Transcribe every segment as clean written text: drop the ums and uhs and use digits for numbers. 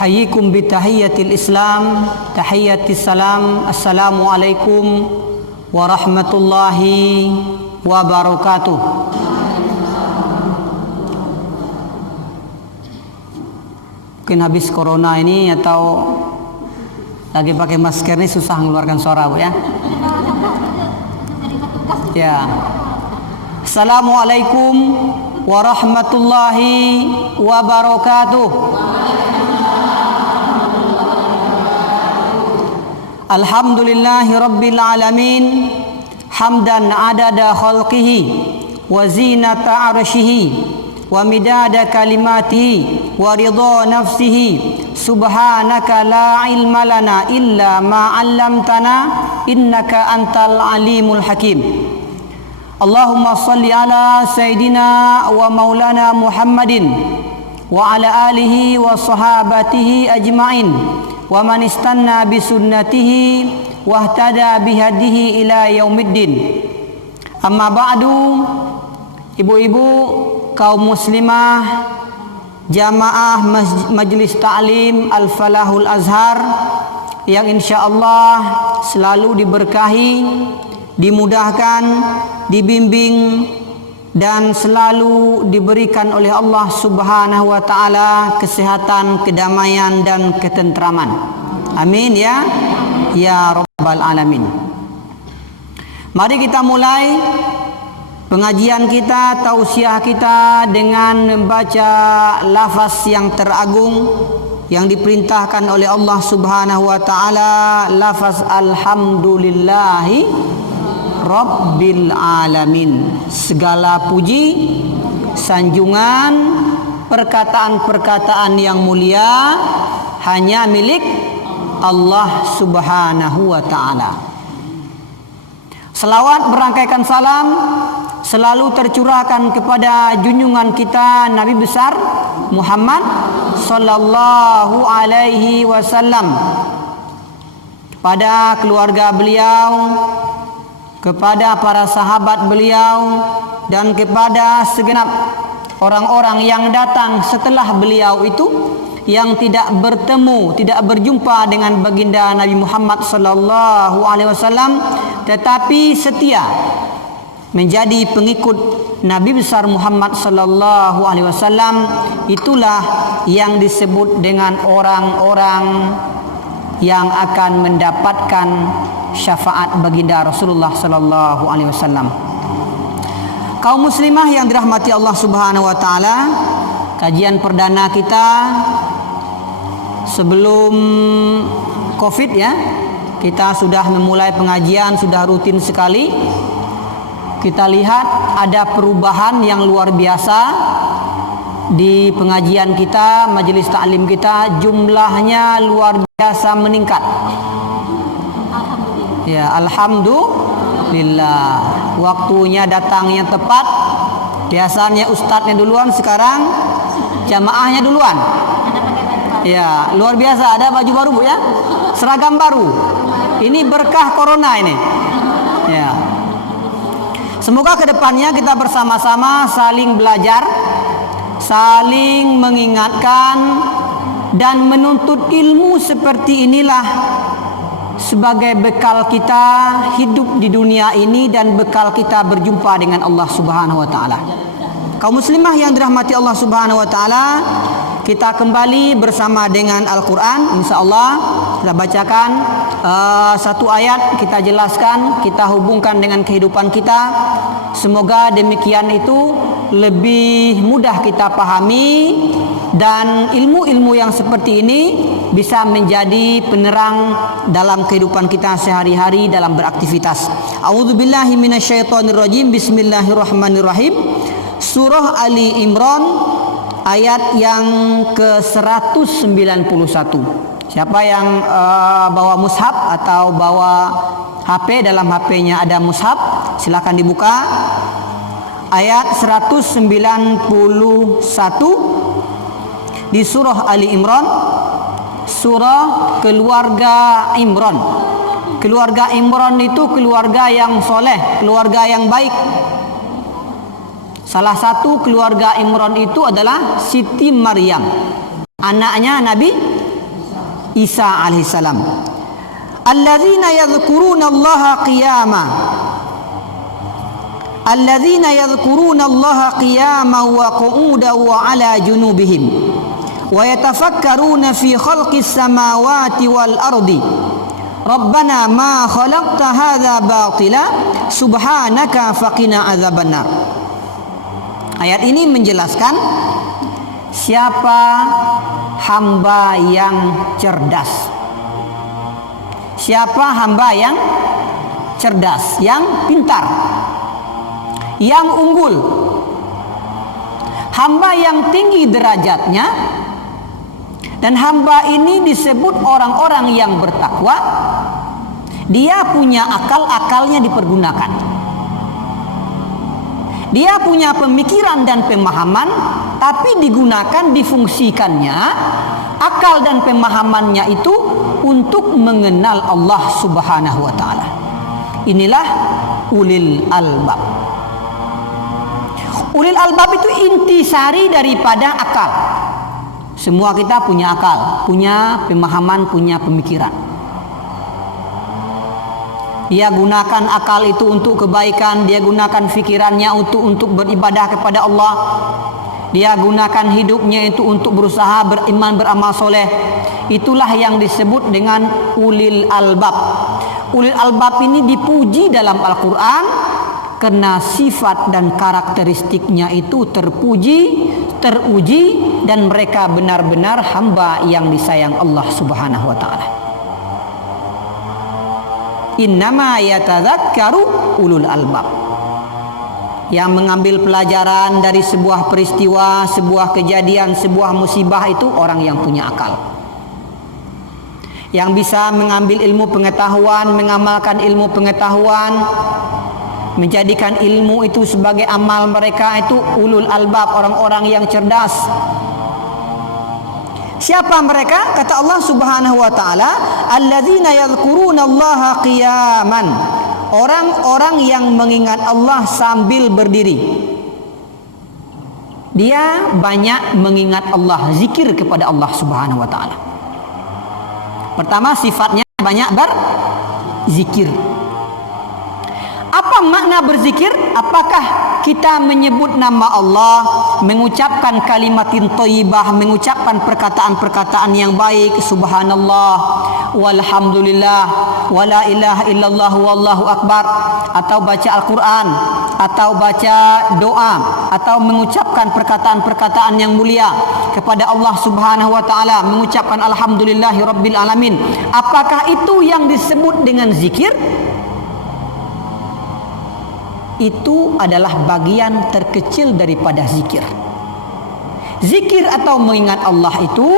Uhayyikum bitahiyyatil Islam, tahiyyatis salam. Assalamualaikum warahmatullahi wabarakatuh. Mungkin habis corona ini atau lagi pakai masker ini susah mengeluarkan suara, Bu, ya. Ya. Assalamualaikum warahmatullahi wabarakatuh. Alhamdulillahi rabbil alamin, hamdan adada khalqihi wa zinata arshihi wa midada kalimatihi wa ridha nafsihi. Subhanaka la ilma lana illa ma 'allamtana innaka antal alimul hakim. Allahumma salli ala sayyidina wa maulana Muhammadin wa ala alihi wa sahabatihi ajma'in wa man istanna bi sunnatihi wa ihtada bihadihi ila yaumiddin. Amma ba'du, ibu-ibu kaum muslimah jamaah Majelis Ta'lim Al-Falahul Azhar yang insyaallah selalu diberkahi, dimudahkan, dibimbing dan selalu diberikan oleh Allah Subhanahu wa taala kesehatan, kedamaian dan ketentraman. Amin ya rabbal alamin. Mari kita mulai pengajian kita, tausiah kita dengan membaca lafaz yang teragung yang diperintahkan oleh Allah Subhanahu wa taala, lafaz alhamdulillahi Rabbil alamin. Segala puji, sanjungan, perkataan-perkataan yang mulia hanya milik Allah Subhanahu wa taala. Selawat berangkaikan salam selalu tercurahkan kepada junjungan kita Nabi besar Muhammad sallallahu alaihi wasallam, kepada keluarga beliau, kepada para sahabat beliau, dan kepada segenap orang-orang yang datang setelah beliau itu, yang tidak bertemu, tidak berjumpa dengan baginda Nabi Muhammad sallallahu alaihi wasallam, tetapi setia menjadi pengikut Nabi besar Muhammad sallallahu alaihi wasallam. Itulah yang disebut dengan orang-orang yang akan mendapatkan syafaat baginda Rasulullah sallallahu alaihi wasallam. Kaum muslimah yang dirahmati Allah Subhanahu wa taala, kajian perdana kita sebelum Covid, ya. Kita sudah memulai pengajian, sudah rutin sekali. Kita lihat ada perubahan yang luar biasa di pengajian kita, majelis taklim kita, jumlahnya luar biasa meningkat. Ya, alhamdulillah. Waktunya datangnya tepat. Biasanya ustadznya duluan, sekarang jamaahnya duluan. Ya, luar biasa. Ada baju baru, Bu, ya. Seragam baru. Ini berkah corona ini. Ya. Semoga kedepannya kita bersama-sama saling belajar, saling mengingatkan, dan menuntut ilmu seperti inilah sebagai bekal kita hidup di dunia ini dan bekal kita berjumpa dengan Allah Subhanahu wa taala. Kaum muslimah yang dirahmati Allah Subhanahu wa taala, kita kembali bersama dengan Al-Qur'an. Insyaallah kita bacakan satu ayat, kita jelaskan, kita hubungkan dengan kehidupan kita. Semoga demikian itu lebih mudah kita pahami, dan ilmu-ilmu yang seperti ini bisa menjadi penerang dalam kehidupan kita sehari-hari dalam beraktivitas. A'udzubillahi minasyaitonirrajim. Bismillahirrahmanirrahim. Surah Ali Imran ayat yang ke-191. Siapa yang bawa mushaf atau bawa HP, dalam HP-nya ada mushaf, silakan dibuka. Ayat 191 di surah Ali Imran, surah keluarga Imran. Keluarga Imran itu keluarga yang soleh, keluarga yang baik. Salah satu keluarga Imran itu adalah Siti Maryam, anaknya Nabi Isa alaihissalam. Alladzina yadhkuruna Allaha qiyama. Alladzina yadhkuruna Allaha qiyaman wa qu'udan wa 'ala junubihim wa yatafakkaruna fi khalqis samawati wal ardi. Rabbana ma khalaqta hadza batila subhanaka faqina adzabannar. Ayat ini menjelaskan siapa hamba yang cerdas. Siapa hamba yang cerdas, yang pintar, yang unggul. Hamba yang tinggi derajatnya, dan hamba ini disebut orang-orang yang bertakwa. Dia punya akal-akalnya dipergunakan. Dia punya pemikiran dan pemahaman, tapi digunakan, difungsikannya akal dan pemahamannya itu untuk mengenal Allah Subhanahu wa taala. Inilah ulil albab. Ulil albab itu intisari daripada akal. Semua kita punya akal, punya pemahaman, punya pemikiran. Dia gunakan akal itu untuk kebaikan, dia gunakan fikirannya untuk beribadah kepada Allah. Dia gunakan hidupnya itu untuk berusaha beriman, beramal soleh. Itulah yang disebut dengan ulil albab. Ulil albab ini dipuji dalam Al-Quran karena sifat dan karakteristiknya itu terpuji, teruji, dan mereka benar-benar hamba yang disayang Allah Subhanahu wa taala. Innama yatadzakkaru ulul albab. Yang mengambil pelajaran dari sebuah peristiwa, sebuah kejadian, sebuah musibah itu orang yang punya akal. Yang bisa mengambil ilmu pengetahuan, mengamalkan ilmu pengetahuan, menjadikan ilmu itu sebagai amal mereka, itu ulul albab, orang-orang yang cerdas. Siapa mereka? Kata Allah Subhanahu wa taala, alladzina yadhkuruna Allaha qiyaman. Orang-orang yang mengingat Allah sambil berdiri. Dia banyak mengingat Allah, zikir kepada Allah Subhanahu wa taala. Pertama, sifatnya banyak berzikir. Apa makna berzikir? Apakah kita menyebut nama Allah, mengucapkan kalimatin thayyibah, mengucapkan perkataan-perkataan yang baik, subhanallah, walhamdulillah, wala ilaha illallah, wallahu akbar, atau baca Al-Quran, atau baca doa, atau mengucapkan perkataan-perkataan yang mulia kepada Allah Subhanahu wa taala, mengucapkan alhamdulillahi rabbil alamin. Apakah itu yang disebut dengan zikir? Itu adalah bagian terkecil daripada zikir. Zikir atau mengingat Allah itu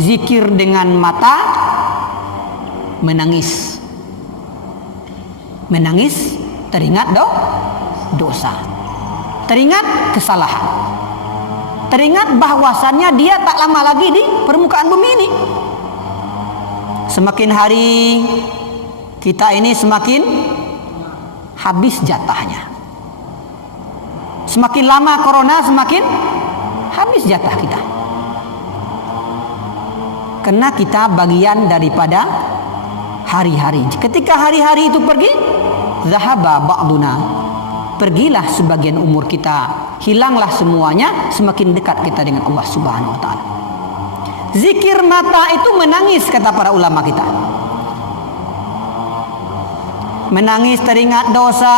zikir dengan mata, menangis. Menangis teringat dosa. Teringat kesalahan. Teringat bahwasannya dia tak lama lagi di permukaan bumi ini. Semakin hari kita ini semakin habis jatahnya. Semakin lama corona, semakin habis jatah kita. Karena kita bagian daripada hari-hari. Ketika hari-hari itu pergi, zahaba ba'duna, pergilah sebagian umur kita, hilanglah semuanya, semakin dekat kita dengan Allah Subhanahu wa taala. Zikir mata itu menangis, kata para ulama kita. Menangis teringat dosa,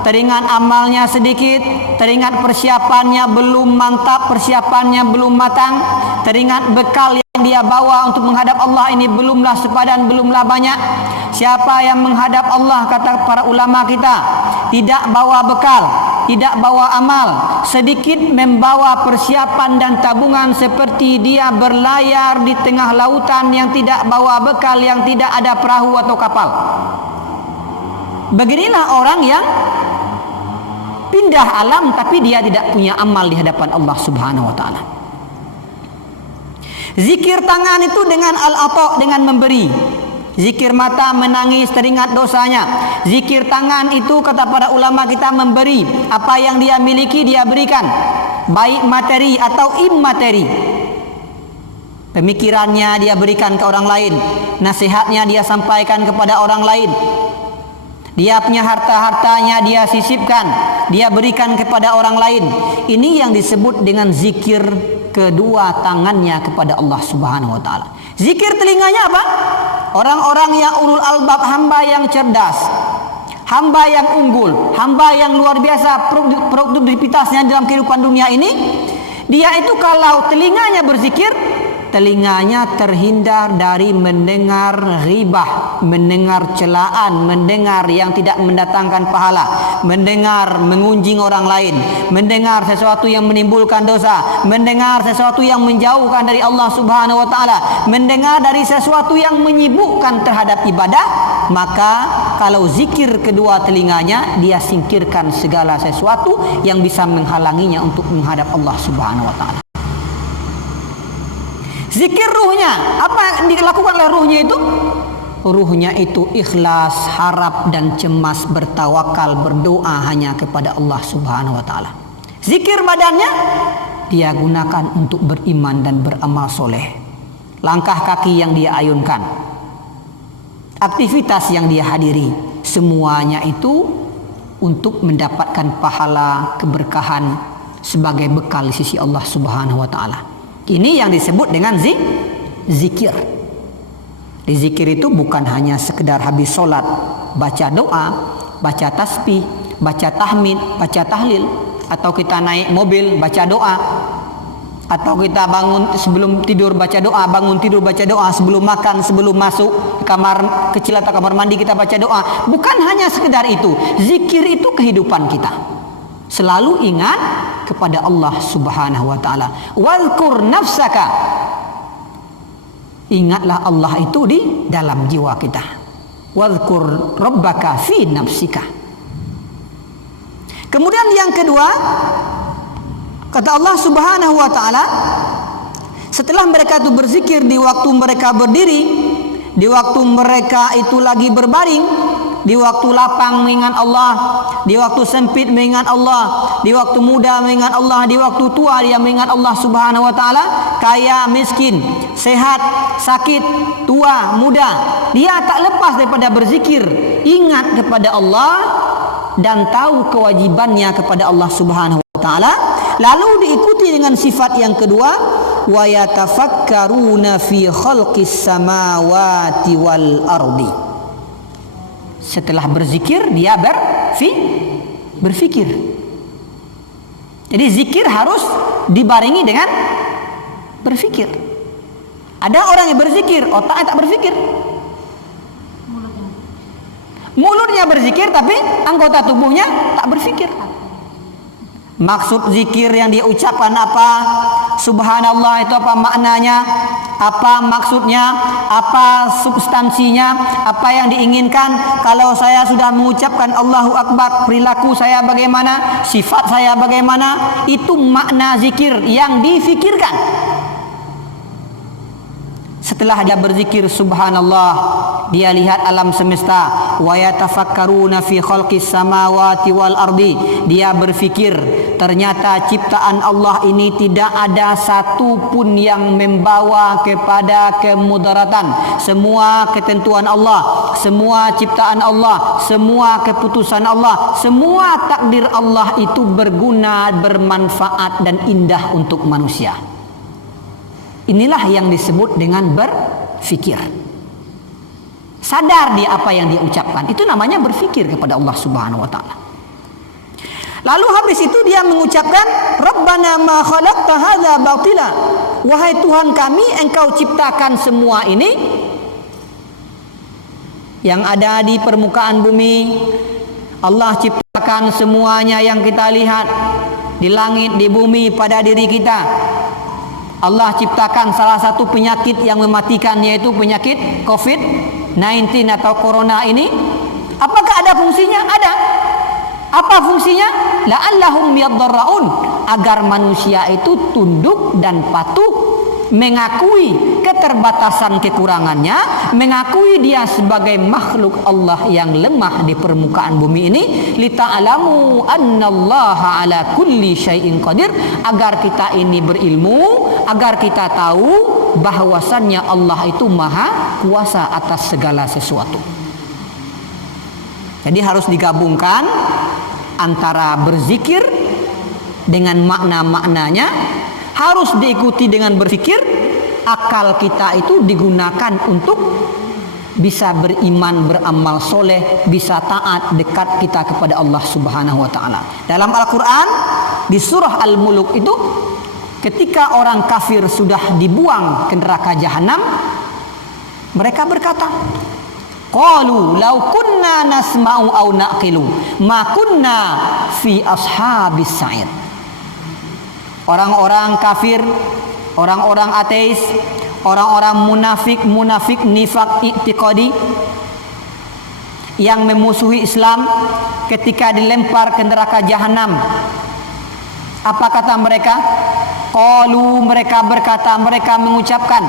teringat amalnya sedikit, teringat persiapannya belum mantap, persiapannya belum matang, teringat bekal yang dia bawa untuk menghadap Allah ini belumlah sepadan, belumlah banyak. Siapa yang menghadap Allah, kata para ulama kita, tidak bawa bekal, tidak bawa amal, sedikit membawa persiapan dan tabungan, seperti dia berlayar di tengah lautan yang tidak bawa bekal, yang tidak ada perahu atau kapal. Beginilah orang yang pindah alam tapi dia tidak punya amal di hadapan Allah Subhanahu wa taala. Zikir tangan itu dengan al-ata, dengan memberi. Zikir mata menangis teringat dosanya. Zikir tangan itu, kata para ulama kita, memberi. Apa yang dia miliki dia berikan, baik materi atau immateri. Pemikirannya dia berikan ke orang lain, nasihatnya dia sampaikan kepada orang lain. Dia punya harta-hartanya dia sisipkan, dia berikan kepada orang lain. Ini yang disebut dengan zikir kedua tangannya kepada Allah Subhanahu wa taala. Zikir telinganya apa? Orang-orang yang ulul albab, hamba yang cerdas, hamba yang unggul, hamba yang luar biasa produktivitasnya dalam kehidupan dunia ini, dia itu kalau telinganya berzikir, telinganya terhindar dari mendengar ghibah, mendengar celaan, mendengar yang tidak mendatangkan pahala, mendengar mengunjing orang lain, mendengar sesuatu yang menimbulkan dosa, mendengar sesuatu yang menjauhkan dari Allah Subhanahu wa taala, mendengar dari sesuatu yang menyibukkan terhadap ibadah. Maka kalau zikir kedua telinganya, dia singkirkan segala sesuatu yang bisa menghalanginya untuk menghadap Allah Subhanahu wa taala. Zikir ruhnya, apa yang dilakukan oleh ruhnya itu? Ruhnya itu ikhlas, harap dan cemas, bertawakal, berdoa hanya kepada Allah Subhanahu wa taala. Zikir badannya dia gunakan untuk beriman dan beramal soleh. Langkah kaki yang dia ayunkan, aktivitas yang dia hadiri, semuanya itu untuk mendapatkan pahala, keberkahan sebagai bekal di sisi Allah Subhanahu wa taala. Ini yang disebut dengan zikir. Di zikir itu bukan hanya sekedar habis sholat baca doa, baca tasbih, baca tahmid, baca tahlil, atau kita naik mobil baca doa, atau kita bangun sebelum tidur baca doa, bangun tidur baca doa, sebelum makan, sebelum masuk kamar kecil atau kamar mandi kita baca doa. Bukan hanya sekedar itu. Zikir itu kehidupan kita. Selalu ingat kepada Allah Subhanahu wa taala. Wadhkur nafsaka. Ingatlah Allah itu di dalam jiwa kita. Wadhkur rabbaka fi nafsika. Kemudian yang kedua, kata Allah Subhanahu wa taala, setelah mereka itu berzikir di waktu mereka berdiri, di waktu mereka itu lagi berbaring, di waktu lapang mengingat Allah, di waktu sempit mengingat Allah, di waktu muda mengingat Allah, di waktu tua dia mengingat Allah Subhanahu wa taala, kaya miskin, sehat, sakit, tua, muda, dia tak lepas daripada berzikir, ingat kepada Allah dan tahu kewajibannya kepada Allah Subhanahu wa taala. Lalu diikuti dengan sifat yang kedua, wa yatafakkaruna fi khalqis samawati wal ardi. Setelah berzikir dia berfikir. Jadi zikir harus dibarengi dengan berfikir. Ada orang yang berzikir, otaknya tak berfikir. Mulutnya berzikir tapi anggota tubuhnya tak berfikir. Maksud zikir yang dia ucapkan apa? Subhanallah itu apa maknanya? Apa maksudnya? Apa substansinya? Apa yang diinginkan? Kalau saya sudah mengucapkan Allahu Akbar, perilaku saya bagaimana? Sifat saya bagaimana? Itu makna zikir yang difikirkan. Setelah dia berzikir subhanallah, dia lihat alam semesta, wa yatafakkaruna fi khalqis samawati wal ardi. Dia berfikir ternyata ciptaan Allah ini tidak ada satu pun yang membawa kepada kemudaratan. Semua ketentuan Allah, semua ciptaan Allah, semua keputusan Allah, semua takdir Allah itu berguna, bermanfaat dan indah untuk manusia. Inilah yang disebut dengan berfikir. Sadar dia apa yang dia ucapkan. Itu namanya berfikir kepada Allah Subhanahu wa taala. Lalu habis itu dia mengucapkan, Rabbana ma khalaqta hadza batila. Wahai Tuhan kami, Engkau ciptakan semua ini yang ada di permukaan bumi. Allah ciptakan semuanya yang kita lihat di langit, di bumi, pada diri kita. Allah ciptakan salah satu penyakit yang mematikan, yaitu penyakit COVID-19 atau Corona ini. Apakah ada fungsinya? Ada. Apa fungsinya? La'allahum yadarraun, agar manusia itu tunduk dan patuh, mengakui keterbatasan kekurangannya, mengakui dia sebagai makhluk Allah yang lemah di permukaan bumi ini, lita'alamu annallaha ala kulli syai'in qadir, agar kita ini berilmu, agar kita tahu bahwasannya Allah itu maha kuasa atas segala sesuatu. Jadi harus digabungkan antara berzikir dengan makna-maknanya, harus diikuti dengan berfikir. Akal kita itu digunakan untuk bisa beriman, beramal soleh, bisa taat, dekat kita kepada Allah Subhanahu wa taala. Dalam Al-Qur'an di surah Al-Mulk itu, ketika orang kafir sudah dibuang ke neraka jahanam, mereka berkata, qalu law kunna nasma'u aw naqilu ma kunna fi ashabis sa'id. Orang-orang kafir, orang-orang ateis, orang-orang munafik nifak i'tiqadi yang memusuhi Islam, ketika dilempar ke neraka jahanam, apa kata mereka? Qalu, mereka berkata, mereka mengucapkan,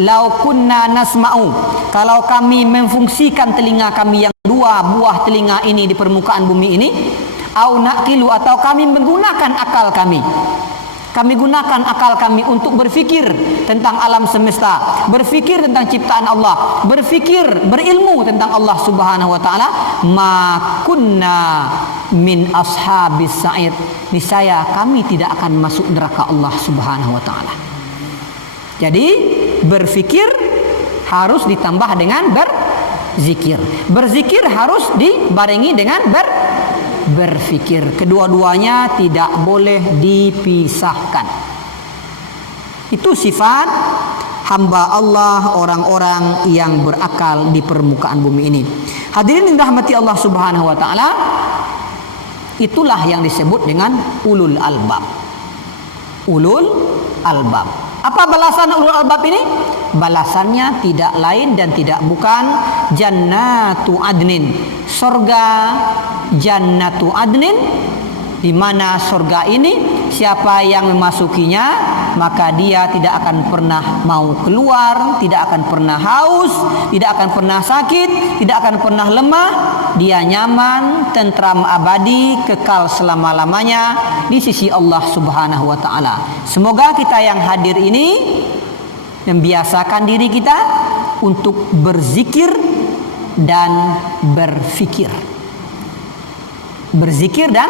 lau kunna nasma'u, kalau kami memfungsikan telinga kami yang dua buah telinga ini di permukaan bumi ini, au naqilu, atau kami menggunakan akal kami. Kami gunakan akal kami untuk berfikir tentang alam semesta, berfikir tentang ciptaan Allah, berfikir, berilmu tentang Allah Subhanahu wa taala, ma kunna min ashabis sa'id. Niscaya kami tidak akan masuk neraka Allah Subhanahu wa taala. Jadi berfikir harus ditambah dengan berzikir. Berzikir harus dibarengi dengan berfikir. Kedua-duanya tidak boleh dipisahkan. Itu sifat hamba Allah, orang-orang yang berakal di permukaan bumi ini. Hadirin yang dirahmati Allah Subhanahu wa taala, itulah yang disebut dengan ulul albab. Ulul albab. Apa balasan ulul albab ini? Balasannya tidak lain dan tidak bukan jannatu adnin, surga jannatu adnin, di mana surga ini siapa yang memasukinya maka dia tidak akan pernah mau keluar, tidak akan pernah haus, tidak akan pernah sakit, tidak akan pernah lemah. Dia nyaman, tentram abadi, kekal selama-lamanya di sisi Allah Subhanahu wa taala. Semoga kita yang hadir ini membiasakan diri kita untuk berzikir dan berfikir. Berzikir dan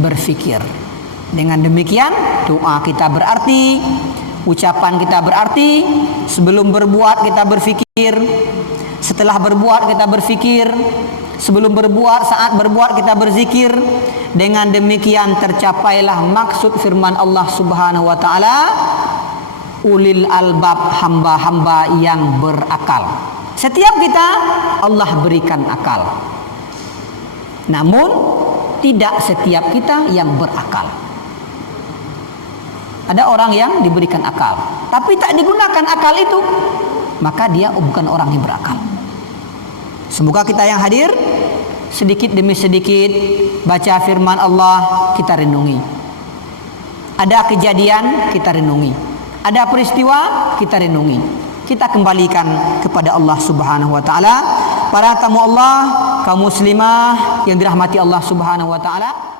berfikir. Dengan demikian doa kita berarti, ucapan kita berarti. Sebelum berbuat kita berfikir, setelah berbuat kita berfikir, sebelum berbuat, saat berbuat kita berzikir. Dengan demikian tercapailah maksud firman Allah Subhanahu wa taala, ulil albab, hamba-hamba yang berakal. Setiap kita Allah berikan akal, namun tidak setiap kita yang berakal. Ada orang yang diberikan akal, tapi tak digunakan akal itu, maka dia bukan orang yang berakal. Semoga kita yang hadir sedikit demi sedikit baca firman Allah kita renungi. Ada kejadian kita renungi, ada peristiwa kita renungi. Kita kembalikan kepada Allah Subhanahu wa taala. Para tamu Allah, kaum muslimah yang dirahmati Allah Subhanahu wa taala.